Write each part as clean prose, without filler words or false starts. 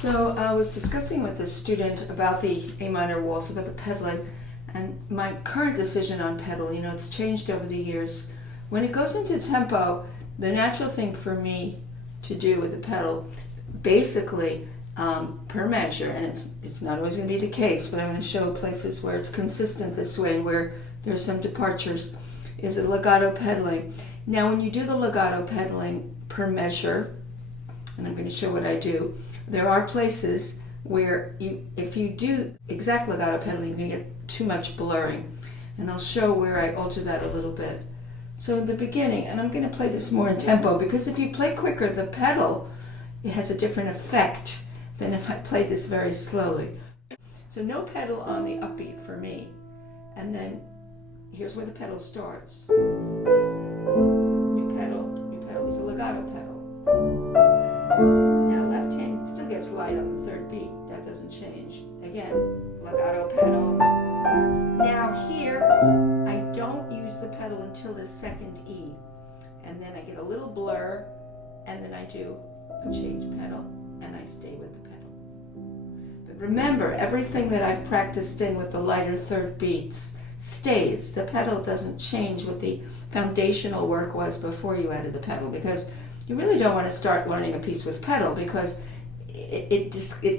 So I was discussing with a student about the A minor waltz, about the pedaling, and my current decision on pedal, it's changed over the years. When it goes into tempo, the natural thing for me to do with the pedal, basically per measure, and it's not always going to be the case, but I'm going to show places where it's consistent this way, where there's some departures, is a legato pedaling. Now when you do the legato pedaling per measure, and I'm going to show what I do, there are places where if you do exact legato pedaling, you're going to get too much blurring. And I'll show where I alter that a little bit. So in the beginning, and I'm going to play this more in tempo, because if you play quicker, the pedal, it has a different effect than if I played this very slowly. So no pedal on the upbeat for me. And then here's where the pedal starts. New pedal, is a legato pedal. Now left hand still gets light on the third beat. That doesn't change. Again, legato pedal. Now here, I don't use the pedal until the second E. And then I get a little blur, and then I do a change pedal, and I stay with the pedal. But remember, everything that I've practiced in with the lighter third beats stays. The pedal doesn't change what the foundational work was before you added the pedal, because you really don't want to start learning a piece with pedal, because it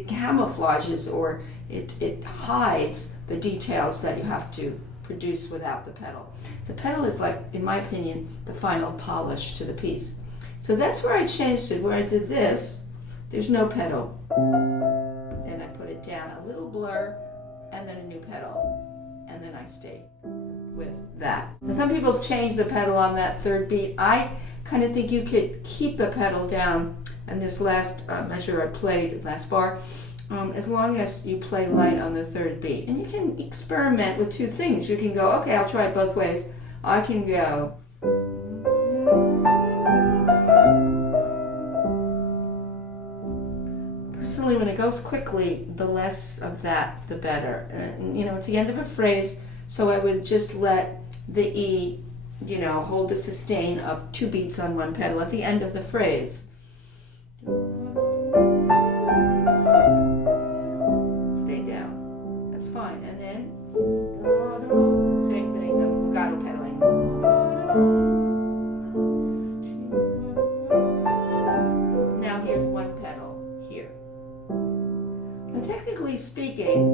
camouflages or it hides the details that you have to produce without the pedal. The pedal is like, in my opinion, the final polish to the piece. So that's where I changed it, where I did this, there's no pedal. Then I put it down, a little blur, and then a new pedal. And then I stay with that. And some people change the pedal on that third beat. I kind of think you could keep the pedal down, and this last measure I played, last bar, as long as you play light on the third beat. And you can experiment with two things. You can go, okay, I'll try it both ways. I can go. Personally, when it goes quickly, the less of that, the better. And, it's the end of a phrase, so I would just let the E, hold the sustain of 2 beats on one pedal at the end of the phrase. Stay down. That's fine. And then, same thing, the legato pedaling. Now here's one pedal here. Now technically speaking,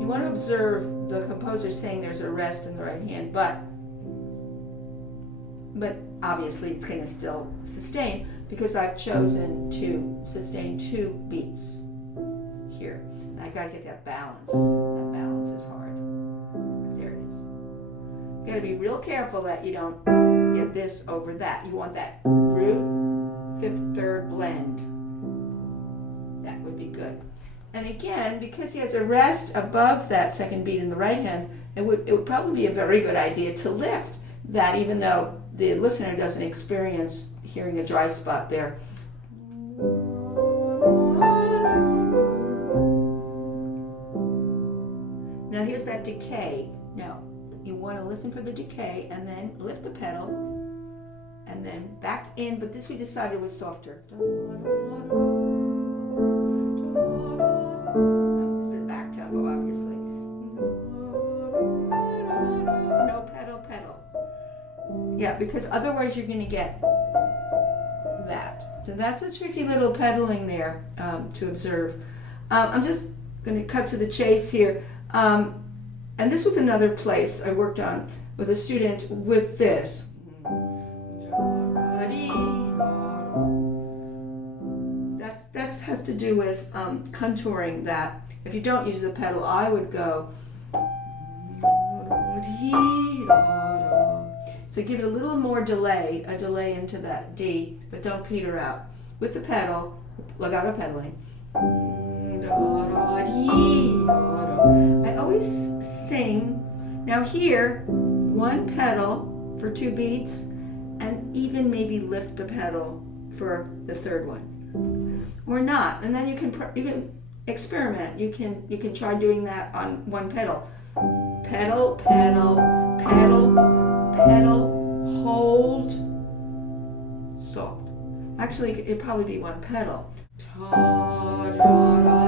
you want to observe the composer saying there's a rest in the right hand, but obviously it's going to still sustain, because I've chosen to sustain 2 beats here. And I got to get that balance. That balance is hard. There it is. You got to be real careful that you don't get this over that. You want that root 5th 3rd blend. That would be good. And again, because he has a rest above that second beat in the right hand, it would probably be a very good idea to lift that, even though the listener doesn't experience hearing a dry spot there. Now here's that decay. Now you want to listen for the decay and then lift the pedal and then back in, but this we decided was softer. This is back tempo, obviously. No pedal. Yeah, because otherwise you're going to get that. So that's a tricky little pedaling there to observe. I'm just going to cut to the chase here. And this was another place I worked on with a student with this. That has to do with contouring that. If you don't use the pedal, I would go. So give it a little more delay, a delay into that D, but don't peter out. With the pedal, legato pedaling. I always sing. Now here, 1 pedal for 2 beats, and even maybe lift the pedal for the 3rd one. Or not, and then you can experiment. You can try doing that on 1 pedal. Pedal, pedal, pedal, pedal, hold, soft. Actually, it'd probably be 1 pedal. Ta, da, da.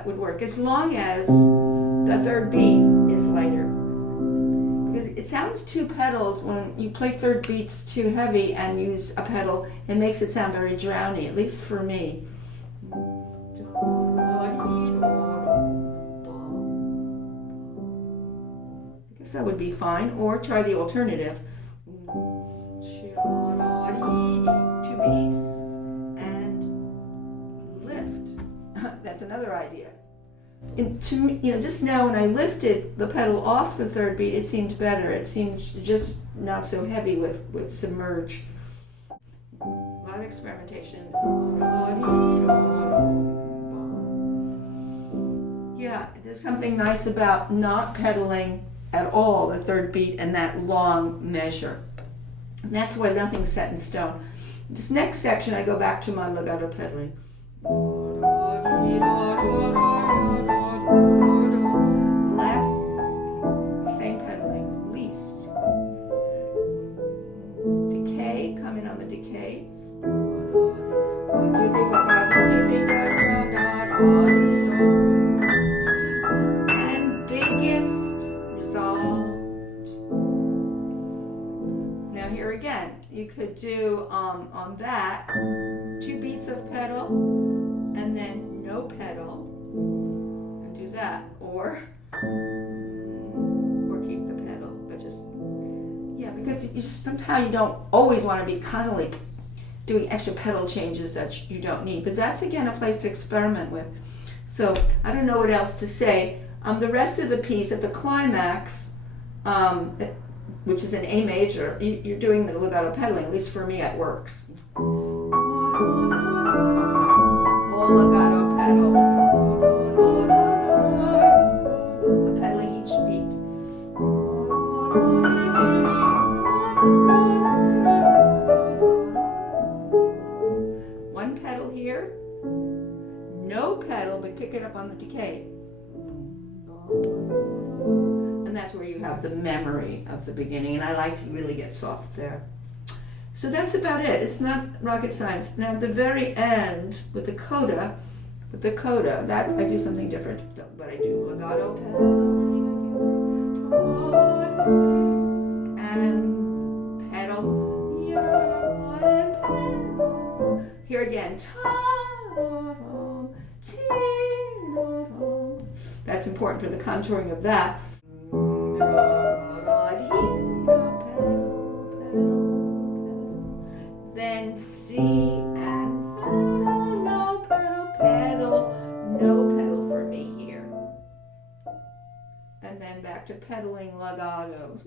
that would work, as long as the third beat is lighter. Because it sounds too pedaled when you play third beats too heavy and use a pedal. It makes it sound very drowny, at least for me. I guess that would be fine. Or try the alternative. 2 beats and lift. That's another idea. Just now when I lifted the pedal off the third beat, it seemed better. It seemed just not so heavy with submerge. A lot of experimentation. Yeah, there's something nice about not pedaling at all the third beat and that long measure. And that's why nothing's set in stone. This next section, I go back to my legato pedaling. Less, same pedaling, least. Decay, coming on the decay. 1, 2, 3, 4, 5, 1, 2, 3, and biggest resolved. Now here again, you could do on that 2 beats of pedal and then no pedal and do that, or keep the pedal, but just because somehow you don't always want to be constantly doing extra pedal changes that you don't need. But that's again a place to experiment with. So I don't know what else to say. The rest of the piece at the climax, which is an A major, you're doing the legato pedaling. At least for me, it works. All legato pedal. I'm pedaling each beat. One pedal here, no pedal, but pick it up on the decay. And that's where you have the memory of the beginning, and I like to really get soft there. So that's about it. It's not rocket science. Now at the very end, with the coda, that I do something different. But I do legato and pedal, and pedal. Here again, that's important for the contouring of that. Then C and pedal, no pedal for me here. And then back to pedaling legato.